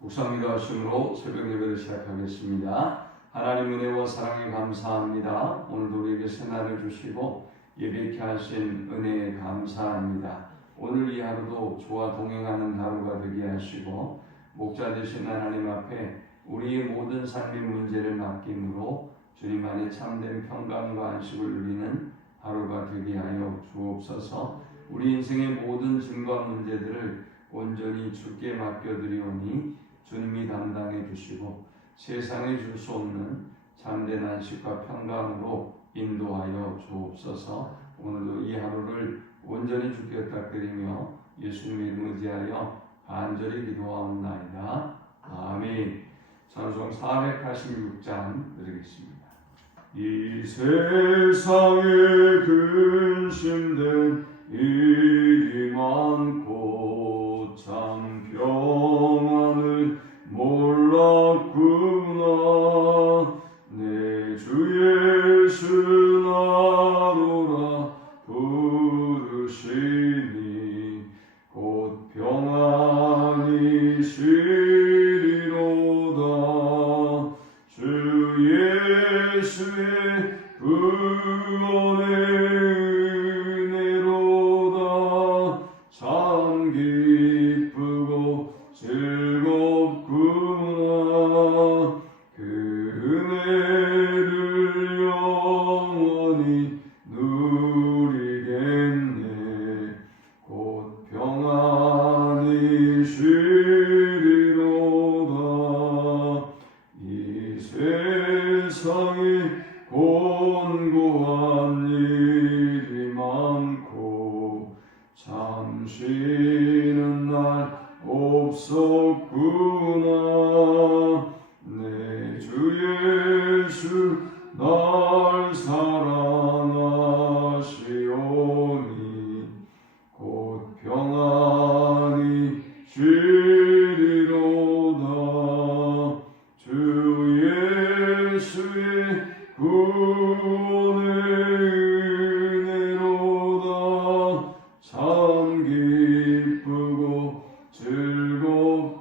묵상기도 하심으로 새벽 예배를 시작하겠습니다. 하나님 은혜와 사랑에 감사합니다. 오늘도 우리에게 새날을 주시고 예배케 하신 은혜에 감사합니다. 오늘 이 하루도 주와 동행하는 하루가 되게 하시고 목자 되신 하나님 앞에 우리의 모든 삶의 문제를 맡김으로 주님 안에 참된 평강과 안식을 누리는 하루가 되게 하여 주옵소서. 우리 인생의 모든 짐과 문제들을 온전히 주께 맡겨드리오니 주님이 담당해 주시고 세상에 줄 수 없는 참된 안식과 평강으로 인도하여 주옵소서. 오늘도 이 하루를 온전히 주께 부탁드리며 예수님의 이름 의지하여 간절히 기도하옵나이다. 아멘. 찬송 486장 드리겠습니다. 이 세상에 근심된 일이 많고 참 평안을 몰랐구나. 내 주 예수 나로라 부르시니 곧 평안이 시리로다. 주 예수의 구원의 은혜로다. 참 기쁘고 즐겁구나. 그 은혜를 영원히 누리겠네. 곧 평안이 쉬리로다. 이 세상에 곤고한 일이 많고 참 쉬는 날 없었구나. 내 주 예수 날 사랑하시오니 곧 평안이 쉬리로다. 주 예수의 구원의 은혜로다. 참 기쁘고 즐겁구나.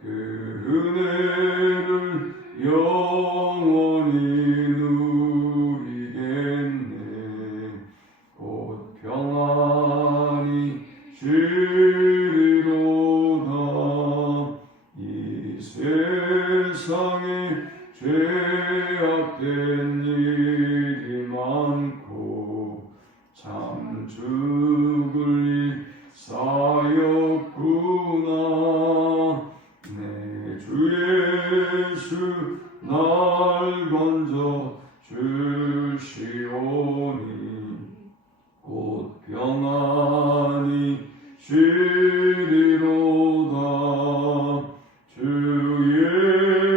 그 은혜를 영원히 누리겠네. 곧 평안이 쉬리로다. 이 세상에 죄악된 일이 많고 참 죽을 일 쌓였구나. 내 주 예수 날 건져 주시오니 곧 평안이 쉬리로다. 주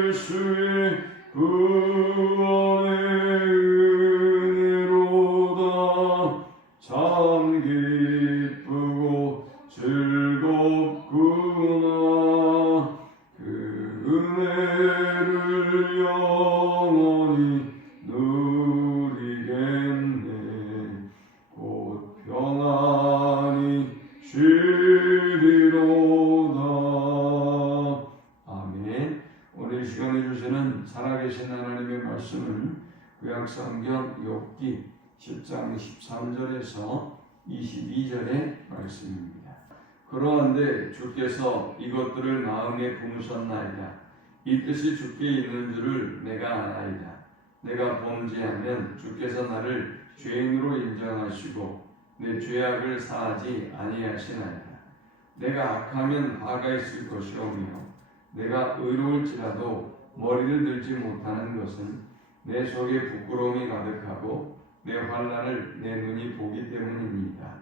예수의 구원의 은혜로다. 참 기쁘고 즐겁구나. 그 은혜를 영원히 누리겠네. 곧 평안이 쉬리로다. 아멘. 오늘 이 시간에 주시는 살아계신 하나님의 말씀은 구약성경 욥기 10장 13절에서 22절의 말씀입니다. 그러한데 주께서 이것들을 마음에 품으셨나이다. 이 뜻이 주께 있는 줄을 내가 아나이다. 내가 범죄하면 주께서 나를 죄인으로 인정하시고 내 죄악을 사하지 아니하시나이다. 내가 악하면 화가 있을 것이오며 내가 의로울지라도 머리를 들지 못하는 것은 내 속에 부끄러움이 가득하고 내 환난을 내 눈이 보기 때문입니다.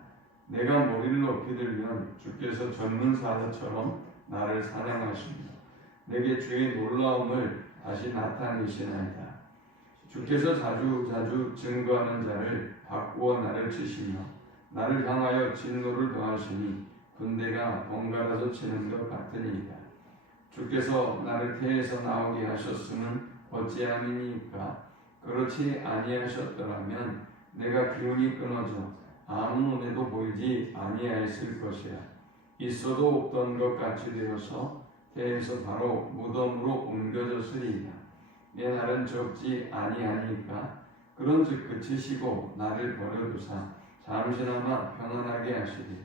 내가 머리를 높이 들면 주께서 젊은 사자처럼 나를 사냥하십니다. 내게 주의 놀라움을 다시 나타내시나이다. 주께서 자주 증거하는 자를 바꾸어 나를 치시며 나를 향하여 진노를 더하시니 군대가 번갈아서 치는 것 같으니이다. 주께서 나를 태에서 나오게 하셨음은 어찌함이니까? 그렇지 아니하셨더라면 내가 기운이 끊어져 아무 눈에도 보이지 아니하였을 것이야. 있어도 없던 것 같이 되어서 태에서 바로 무덤으로 옮겨졌으리이다. 내 날은 적지 아니하니까 그런즉 그치시고 나를 버려두사 잠시나마 평안하게 하시리.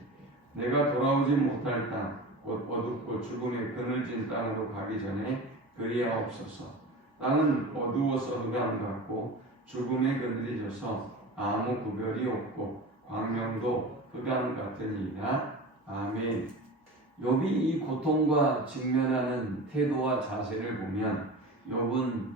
내가 돌아오지 못할 땅 곧 어둡고 죽음의 그늘진 땅으로 가기 전에 그리하옵소서. 땅은 어두워서 흑암 같고 죽음의 그늘이 져서 아무 구별이 없고 광명도 흑암 같으니이다. 아멘. 욥이 이 고통과 직면하는 태도와 자세를 보면 욥은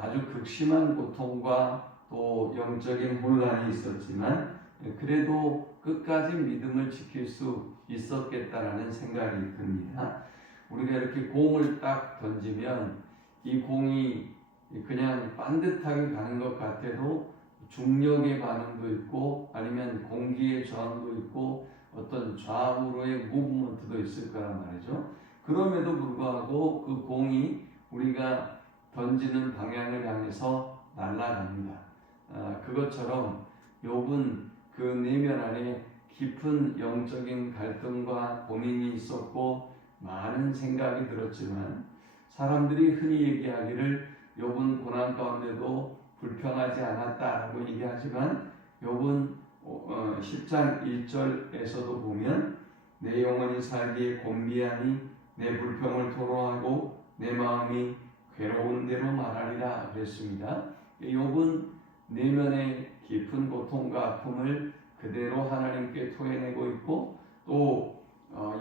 아주 극심한 고통과 또 영적인 혼란이 있었지만 그래도 끝까지 믿음을 지킬 수 있었겠다라는 생각이 듭니다. 우리가 이렇게 공을 딱 던지면 이 공이 그냥 반듯하게 가는 것 같아도 중력의 반응도 있고 아니면 공기의 저항도 있고 어떤 좌우로의 무브먼트도 있을 거란 말이죠. 그럼에도 불구하고 그 공이 우리가 던지는 방향을 향해서 날아갑니다. 그것처럼 욥은 그 내면 안에 깊은 영적인 갈등과 고민이 있었고 많은 생각이 들었지만 사람들이 흔히 얘기하기를 욥은 고난 가운데도 불평하지 않았다라고 얘기하지만 욥은 10장 1절에서도 보면 내 영혼이 살기에 곤비하니 내 불평을 토로하고 내 마음이 괴로운 대로 말하리라 그랬습니다. 욥은 내면의 깊은 고통과 아픔을 그대로 하나님께 토해내고 있고 또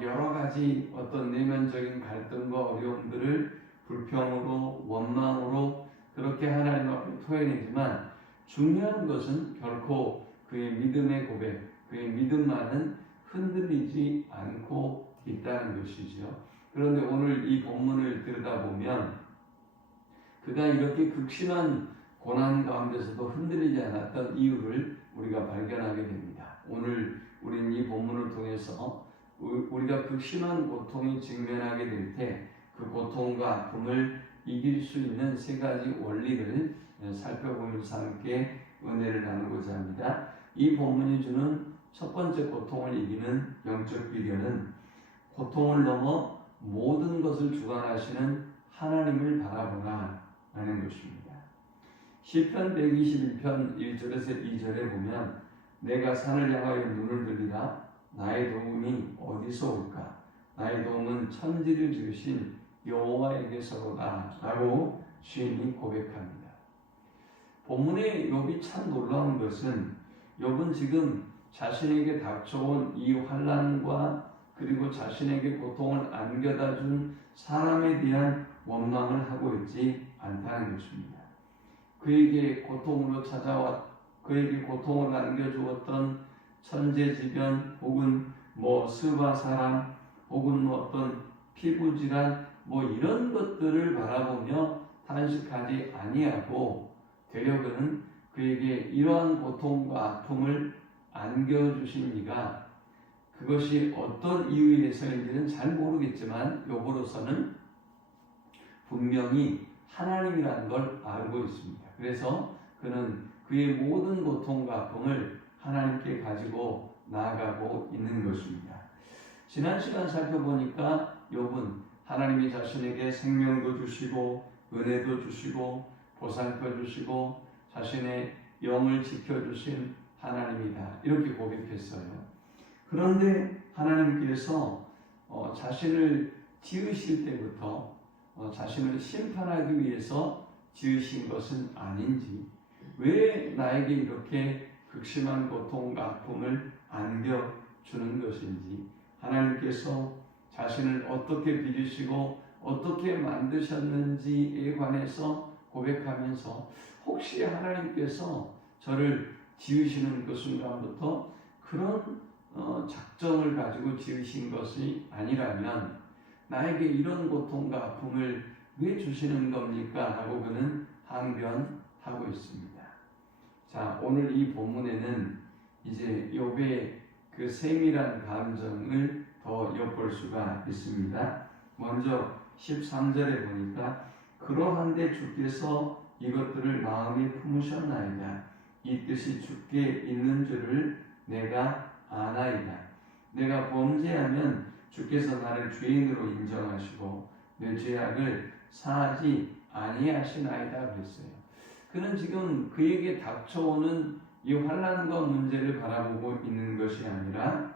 여러 가지 어떤 내면적인 갈등과 어려움들을 불평으로 원망으로 그렇게 하나님 앞에 토해내지만 중요한 것은 결코 그의 믿음의 고백, 그의 믿음만은 흔들리지 않고 있다는 것이죠. 그런데 오늘 이 본문을 들여다보면 그가 이렇게 극심한 고난 가운데서도 흔들리지 않았던 이유를 우리가 발견하게 됩니다. 오늘 우리는 이 본문을 통해서 우리가 극심한 고통이 직면하게 될 때 그 고통과 아픔을 이길 수 있는 세 가지 원리를 살펴보면서 함께 은혜를 나누고자 합니다. 이 본문이 주는 첫 번째 고통을 이기는 영적 비결은 고통을 넘어 모든 것을 주관하시는 하나님을 바라보라 라는 것입니다. 시편 121편 1절에서 2절에 보면 내가 산을 향하여 눈을 들리라 나의 도움이 어디서 올까 나의 도움은 천지를 지으신 여호와에게서로다 라고 시인이 고백합니다. 본문의 욥이 참 놀라운 것은 욥은 지금 자신에게 닥쳐온 이 환난과 그리고 자신에게 고통을 안겨다 준 사람에 대한 원망을 하고 있지 않다는 것입니다. 그에게 고통으로 찾아와 그에게 고통을 안겨주었던 천재지변 혹은 스바 사람 혹은 어떤 피부질환 이런 것들을 바라보며 탄식하지 아니하고 되려 그는 그에게 이러한 고통과 아픔을 안겨주신 이가 그것이 어떤 이유에서인지는 잘 모르겠지만 욥으로서는 분명히 하나님이라는 걸 알고 있습니다. 그래서 그는 그의 모든 고통과 아픔을 하나님께 가지고 나아가고 있는 것입니다. 지난 시간 살펴보니까 욥은 하나님이 자신에게 생명도 주시고 은혜도 주시고 보살펴 주시고 자신의 영을 지켜주신 하나님이다 이렇게 고백했어요. 그런데 하나님께서 자신을 지으실 때부터 자신을 심판하기 위해서 지으신 것은 아닌지 왜 나에게 이렇게 극심한 고통과 아픔을 안겨주는 것인지 하나님께서 자신을 어떻게 빚으시고 어떻게 만드셨는지에 관해서 고백하면서 혹시 하나님께서 저를 지으시는 그 순간부터 그런 작정을 가지고 지으신 것이 아니라면 나에게 이런 고통과 아픔을 왜 주시는 겁니까? 라고 그는 항변하고 있습니다. 자, 오늘 이 본문에는 이제 욥의 그 세밀한 감정을 더 엿볼 수가 있습니다. 먼저 13절에 보니까 그러한데 주께서 이것들을 마음에 품으셨나이다. 이 뜻이 주께 있는 줄을 내가 아나이다. 내가 범죄하면 주께서 나를 죄인으로 인정하시고 내 죄악을 사하지 아니하시나이다 그랬어요. 그는 지금 그에게 닥쳐오는 이 환난과 문제를 바라보고 있는 것이 아니라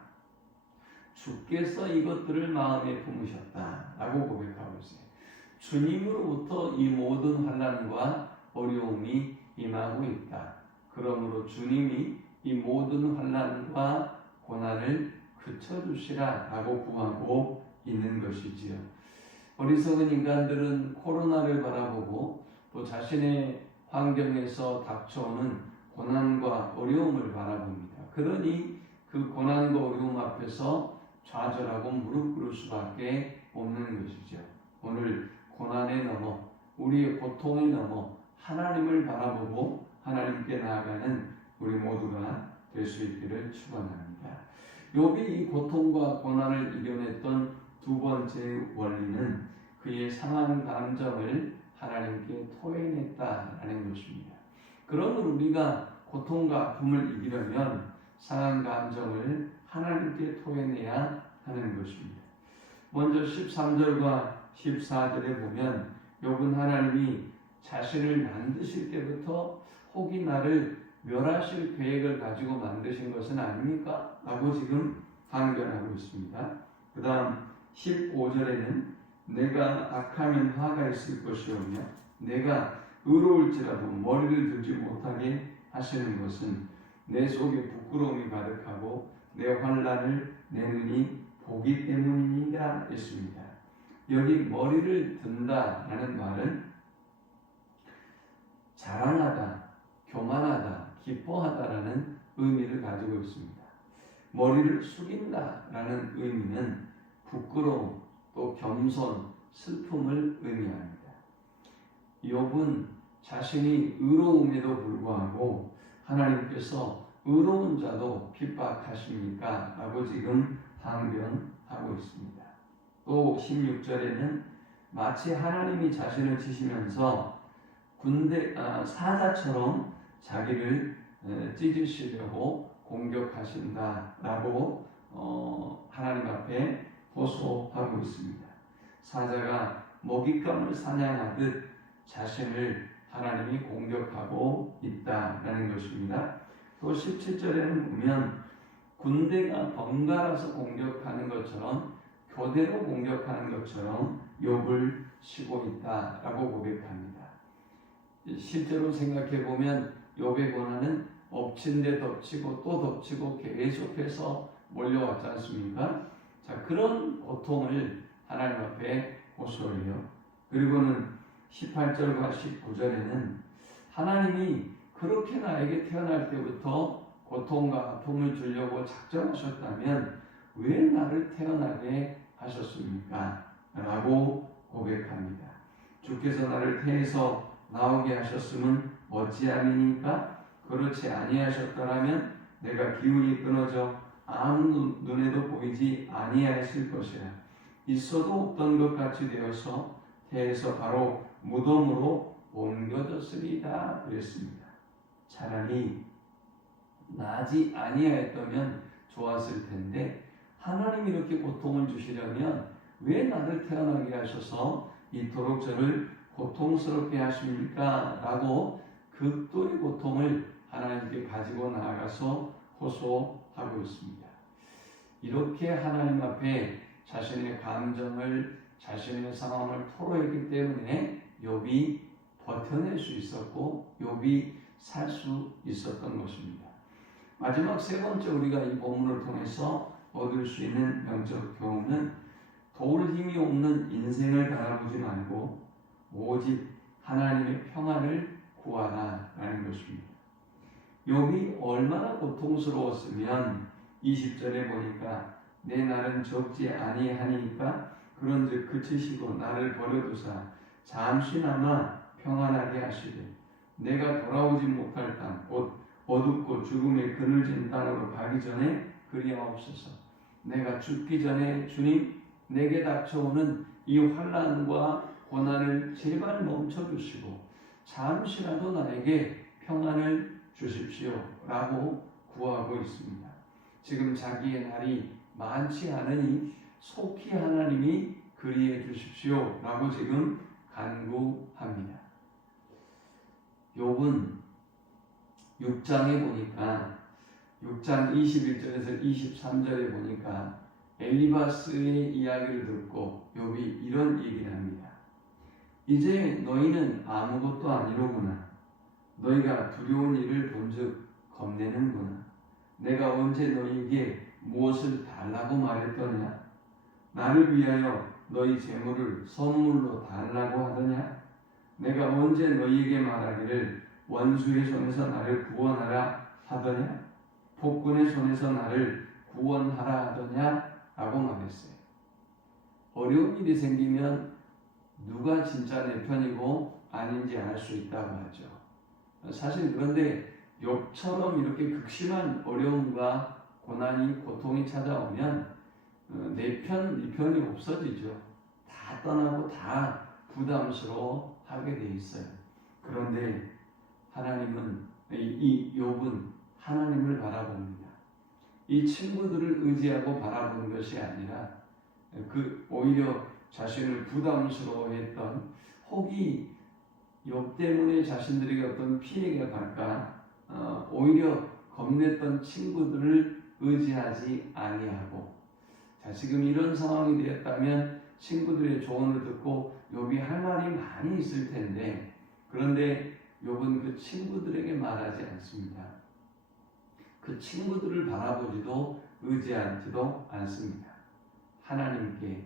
주께서 이것들을 마음에 품으셨다라고 고백하고 있어요. 주님으로부터 이 모든 환난과 어려움이 임하고 있다. 그러므로 주님이 이 모든 환난과 고난을 그쳐주시라라고 구하고 있는 것이지요. 어리석은 인간들은 코로나를 바라보고 또 자신의 환경에서 닥쳐오는 고난과 어려움을 바라봅니다. 그러니 그 고난과 어려움 앞에서 좌절하고 무릎 꿇을 수밖에 없는 것이죠. 오늘 고난에 넘어 우리의 고통에 넘어 하나님을 바라보고 하나님께 나아가는 우리 모두가 될 수 있기를 축원합니다. 욥이 이 고통과 고난을 이겨냈던 두 번째 원리는 그의 상한 감정을 하나님께 토해냈다라는 것입니다. 그러면 우리가 고통과 아픔을 이기려면 상한 감정을 하나님께 토해내야 하는 것입니다. 먼저 13절과 14절에 보면 욥은 하나님이 자신을 만드실 때부터 혹이 나를 멸하실 계획을 가지고 만드신 것은 아닙니까? 라고 지금 항변하고 있습니다. 그 다음 15절에는 내가 악하면 화가 있을 것이오며 내가 의로울지라도 머리를 들지 못하게 하시는 것은 내 속에 부끄러움이 가득하고 내 환난을 내 눈이 보기 때문이니라 했습니다. 여기 머리를 든다라는 말은 자랑하다, 교만하다, 기뻐하다라는 의미를 가지고 있습니다. 머리를 숙인다라는 의미는 부끄러움, 또 겸손, 슬픔을 의미합니다. 욥은 자신이 의로움에도 불구하고 하나님께서 의로운 자도 핍박하십니까? 라고 지금 항변하고 있습니다. 또 16절에는 마치 하나님이 자신을 치시면서 사자처럼 자기를 찢으시려고 공격하신다라고 하나님 앞에 호소하고 있습니다. 사자가 먹잇감을 사냥하듯 자신을 하나님이 공격하고 있다라는 것입니다. 또 17절에는 보면 군대가 번갈아서 공격하는 것처럼 교대로 공격하는 것처럼 욥을 치고 있다라고 고백합니다. 실제로 생각해 보면 욥의 고난은 엎친 데 덮치고 또 덮치고 계속해서 몰려왔지 않습니까? 자, 그런 고통을 하나님 앞에 호소해요. 그리고는 18절과 19절에는 하나님이 그렇게 나에게 태어날 때부터 고통과 아픔을 주려고 작정하셨다면 왜 나를 태어나게 하셨습니까? 라고 고백합니다. 주께서 나를 태에서 나오게 하셨음은 어찌함이니까? 그렇지 아니하셨더라면 내가 기운이 끊어져 아무 눈에도 보이지 아니하였을 것이라. 있어도 없던 것 같이 되어서 태에서 바로 무덤으로 옮겨졌으리다 그랬습니다. 차라리 나지 아니하였다면 좋았을 텐데 하나님이 이렇게 고통을 주시려면 왜 나를 태어나게 하셔서 이토록 저를 고통스럽게 하십니까? 라고 극도의 고통을 하나님께 가지고 나아가서 호소하고 있습니다. 이렇게 하나님 앞에 자신의 감정을, 자신의 상황을 토로했기 때문에 욥이 버텨낼 수 있었고 욥이 살 수 있었던 것입니다. 마지막 세 번째 우리가 이 본문을 통해서 얻을 수 있는 영적 교훈은 도울 힘이 없는 인생을 바라보지 말고 오직 하나님의 평안을 구하라 라는 것입니다. 욥이 얼마나 고통스러웠으면 20절에 보니까 내 날은 적지 아니하니까 그런즉 그치시고 나를 버려두사 잠시나마 평안하게 하시되 내가 돌아오지 못할 땅 곧 어둡고 죽음의 그늘진 땅으로 가기 전에 그리하옵소서. 내가 죽기 전에 주님 내게 닥쳐오는 이 환난과 고난을 제발 멈춰주시고 잠시라도 나에게 평안을 주십시오 라고 구하고 있습니다. 지금 자기의 날이 많지 않으니 속히 하나님이 그리해 주십시오 라고 지금 간구합니다. 욥은 6장에 보니까 6장 21절에서 23절에 보니까 엘리바스의 이야기를 듣고 욥이 이런 얘기를 합니다. 이제 너희는 아무것도 아니로구나. 너희가 두려운 일을 본즉 겁내는구나. 내가 언제 너희에게 무엇을 달라고 말했더냐? 나를 위하여 너희 재물을 선물로 달라고 하더냐? 내가 언제 너희에게 말하기를 원수의 손에서 나를 구원하라 하더냐? 폭군의 손에서 나를 구원하라 하더냐? 라고 말했어요. 어려운 일이 생기면 누가 진짜 내 편이고 아닌지 알 수 있다고 하죠. 사실 그런데 욥처럼 이렇게 극심한 어려움과 고난이 고통이 찾아오면 내 편, 네 편이 없어지죠. 다 떠나고 다 부담스러워 하게 돼 있어요. 그런데 하나님은 이 욥은 하나님을 바라봅니다. 이 친구들을 의지하고 바라보는 것이 아니라 오히려 자신을 부담스러워했던 혹이 욥 때문에 자신들에게 어떤 피해가 갈까 오히려 겁냈던 친구들을 의지하지 아니하고 자 지금 이런 상황이 되었다면 친구들의 조언을 듣고 욥이 할 말이 많이 있을 텐데 그런데 욥은 그 친구들에게 말하지 않습니다. 그 친구들을 바라보지도 의지하지도 않습니다. 하나님께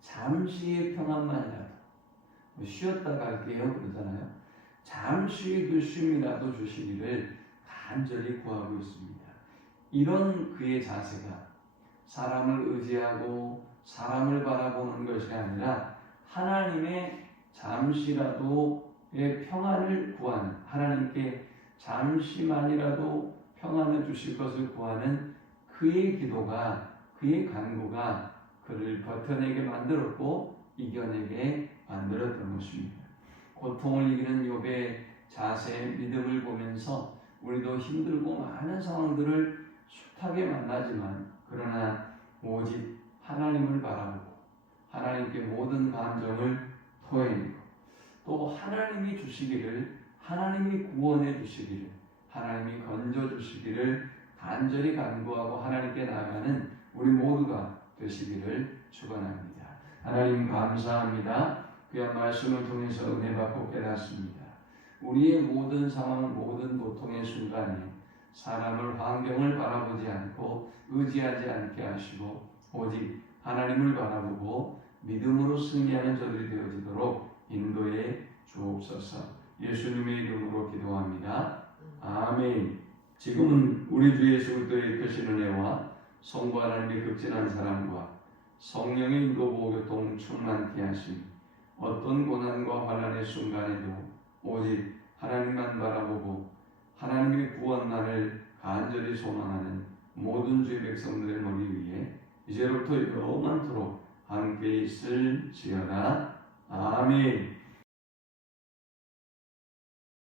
잠시의 평안만이라도 쉬었다 갈게요 그러잖아요. 잠시의 그 쉼이라도 주시기를 간절히 구하고 있습니다. 이런 그의 자세가 사람을 의지하고 사람을 바라보는 것이 아니라 하나님의 잠시라도의 평안을 구하는 하나님께 잠시만이라도 평안을 주실 것을 구하는 그의 기도가 그의 간구가 그를 버텨내게 만들었고 이겨내게 만들었던 것입니다. 고통을 이기는 욥의 자세, 믿음을 보면서 우리도 힘들고 많은 상황들을 숱하게 만나지만 그러나 오직 하나님을 바라보고 하나님께 모든 감정을 토해내고 또 하나님이 주시기를 하나님이 구원해 주시기를 하나님이 건져 주시기를 간절히 간구하고 하나님께 나아가는 우리 모두가 되시기를 축원합니다. 하나님 감사합니다. 귀한 말씀을 통해서 은혜 받고 깨닫습니다. 우리의 모든 상황, 모든 고통의 순간에 사람을, 환경을 바라보지 않고 의지하지 않게 하시고 오직 하나님을 바라보고 믿음으로 승리하는 저들이 되어지도록 인도해 주옵소서. 예수님의 이름으로 기도합니다. 아멘. 지금은 우리 주 예수 그리스도의 크신 은혜와 성부 하나님의 극진한 사랑과 성령의 인도 보호교통 충만케 하심 어떤 고난과 환난의 순간에도 오직 하나님만 바라보고 하나님의 구원만을 간절히 소망하는 모든 주의 백성들의 머리 위에 이제로부터 영원토록 함께 있을지어다. 아멘.